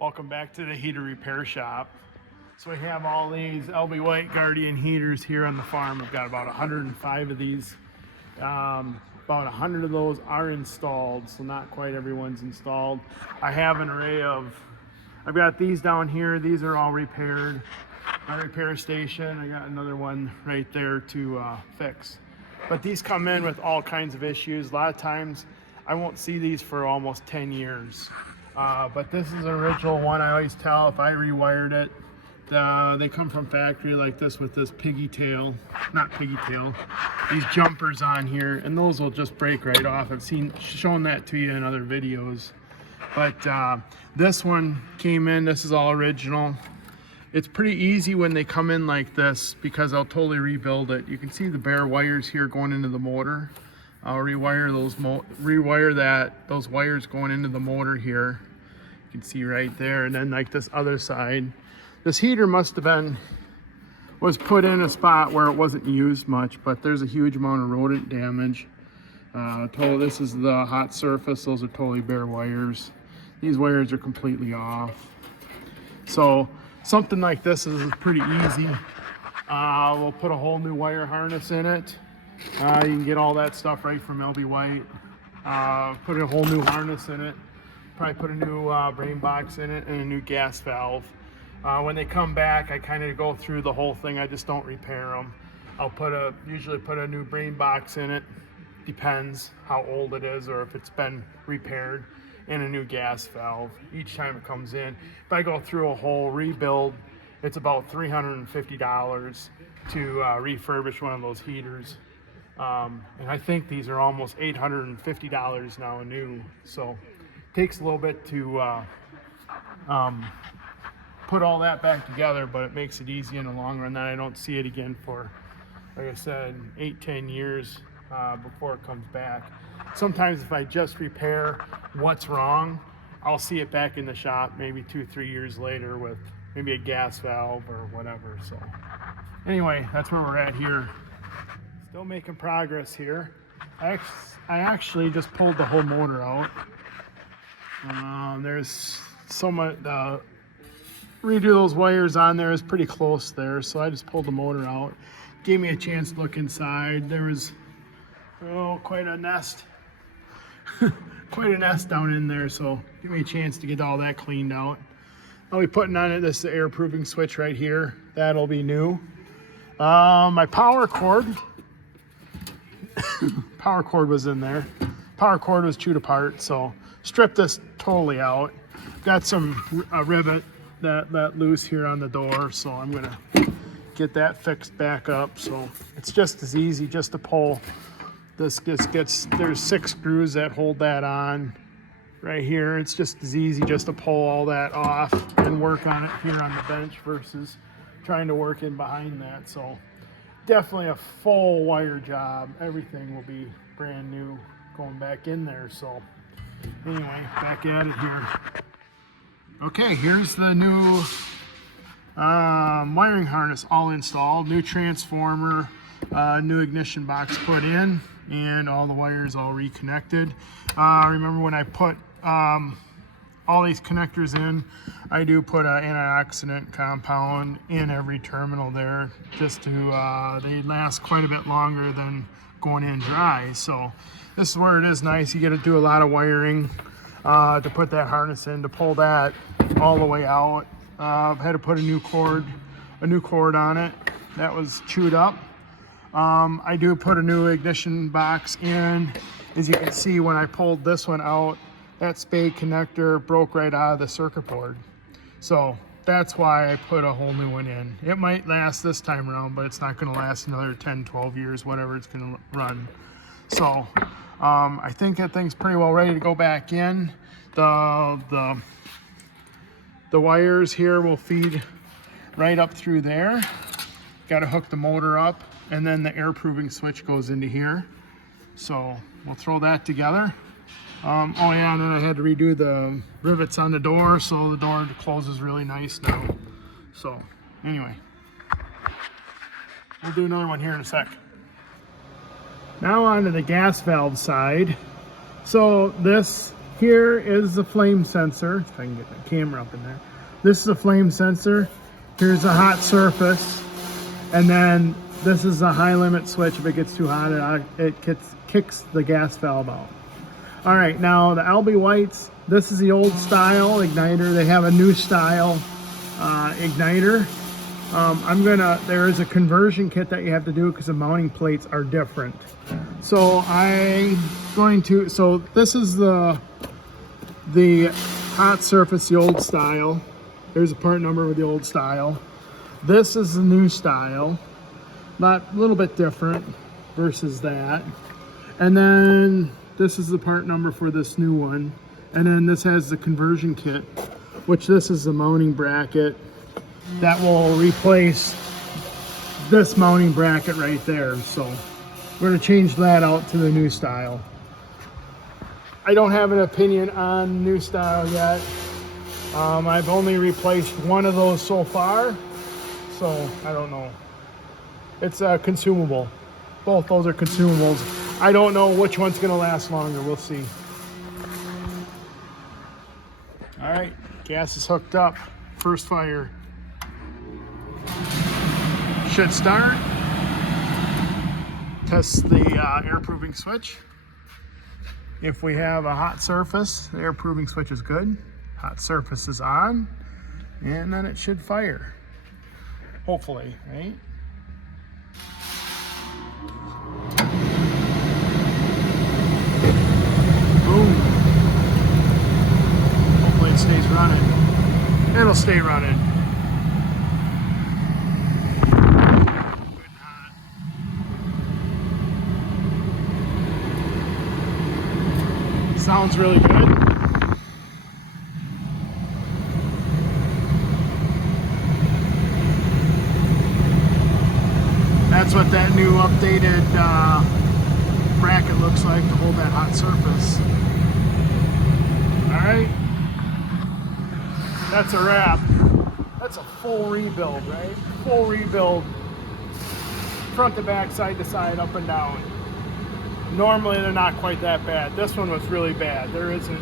Welcome back to the heater repair shop. So we have all these B.White Guardian heaters here on the farm. We've got about 105 of these. About 100 of those are installed, so not quite everyone's installed. I have an array of, I've got these down here. These are all repaired. My repair station, I got another one right there to fix. But these come in with all kinds of issues. A lot of times I won't see these for almost 10 years. But this is an original one. I always tell if I rewired it, they come from factory like this with this these jumpers on here, and those will just break right off. I've shown that to you in other videos. But this one came in, this is all original. It's pretty easy when they come in like this because I'll totally rebuild it. You can see the bare wires here going into the motor. I'll rewire those wires going into the motor here. You can see right there, and then like this other side. This heater was put in a spot where it wasn't used much, but there's a huge amount of rodent damage. This is the hot surface. Those are totally bare wires. These wires are completely off. So something like this is pretty easy. We'll put a whole new wire harness in it. You can get all that stuff right from B.White. Put a whole new harness in it. Probably put a new brain box in it and a new gas valve. When they come back, I kind of go through the whole thing. I just don't repair them. I'll usually put a new brain box in it. Depends how old it is or if it's been repaired. And a new gas valve each time it comes in. If I go through a whole rebuild, it's about $350 to refurbish one of those heaters. And I think these are almost $850 now new. So it takes a little bit to put all that back together, but it makes it easy in the long run. Then I don't see it again for, like I said, 8-10 years before it comes back. Sometimes if I just repair what's wrong, I'll see it back in the shop maybe 2-3 years later with maybe a gas valve or whatever. So anyway, that's where we're at here. Still making progress here. I actually just pulled the whole motor out. There's so much, redo those wires on there is pretty close there, so I just pulled the motor out. Gave me a chance to look inside. There was quite a nest. Quite a nest down in there, so give me a chance to get all that cleaned out. I'll be putting on it this air-proofing switch right here. That'll be new. My power cord. Power cord was in there. Power cord was chewed apart, so stripped this totally out. Got some rivet that loose here on the door, so I'm gonna get that fixed back up. So it's just as easy just to pull. There's 6 screws that hold that on right here. It's just as easy just to pull all that off and work on it here on the bench versus trying to work in behind that. So definitely a full wire job. Everything will be brand new going back in there. So anyway, back at it here. Okay, here's the new wiring harness all installed. New transformer, new ignition box put in, and all the wires all reconnected. Remember when I put all these connectors in, I do put an antioxidant compound in every terminal there, just to they last quite a bit longer than going in dry. So this is where it is nice. You got to do a lot of wiring to put that harness in, to pull that all the way out. Had to put a new cord on it that was chewed up. I do put a new ignition box in. As you can see, when I pulled this one out, that spade connector broke right out of the circuit board. So that's why I put a whole new one in. It might last this time around, but it's not going to last another 10-12 years, whatever it's going to run. So I think that thing's pretty well ready to go back in. The wires here will feed right up through there. Got to hook the motor up, and then the air-proofing switch goes into here. So we'll throw that together. Oh yeah, and then I had to redo the rivets on the door, so the door closes really nice now. So anyway, we'll do another one here in a sec. Now on to the gas valve side. So this here is the flame sensor. If I can get the camera up in there. This is a flame sensor. Here's a hot surface. And then this is a high limit switch. If it gets too hot, it kicks the gas valve out. All right, now the B.Whites, this is the old style igniter. They have a new style igniter. There is a conversion kit that you have to do because the mounting plates are different. So so this is the hot surface, the old style. There's a part number with the old style. This is the new style, a little bit different versus that. And then this is the part number for this new one. And then this has the conversion kit, which this is the mounting bracket that will replace this mounting bracket right there. So we're going to change that out to the new style. I don't have an opinion on new style yet. I've only replaced one of those so far, so I don't know. It's consumable. Both those are consumables. I don't know which one's going to last longer. We'll see. All right, gas is hooked up. First fire. Should start. Test the air-proofing switch. If we have a hot surface, the air-proofing switch is good. Hot surface is on, and then it should fire. Hopefully, right? Boom. Hopefully it stays running. It'll stay running. Sounds really good. That's what that new updated bracket looks like to hold that hot surface. Alright, that's a wrap. That's a full rebuild, right? Full rebuild, front to back, side to side, up and down. Normally they're not quite that bad. This one was really bad. There isn't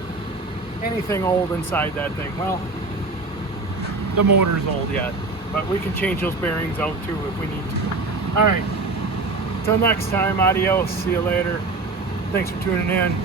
anything old inside that thing. Well, the motor's old yet, but we can change those bearings out too if we need to. All right, till next time, adios, see you later. Thanks for tuning in.